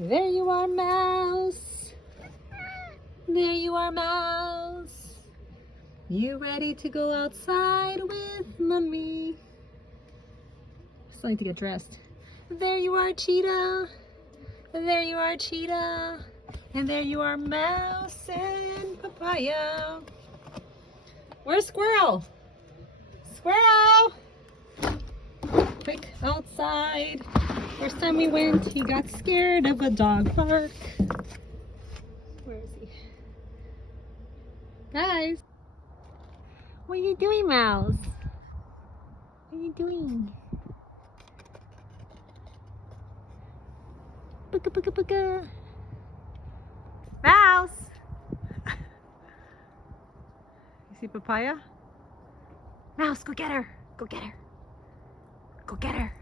There you are, Mouse. There you are, Mouse. You ready to go outside with Mommy? Still need to get dressed. There you are, Cheetah. There you are, Cheetah. And there you are, Mouse and Papaya. Where's Squirrel? Squirrel! Quick, outside. First time we went, he got scared of a dog park. Where is he? Guys, what are you doing, Mouse? What are you doing? Puka puka puka. Mouse! You see Papaya? Mouse, go get her. Go get her. Go get her.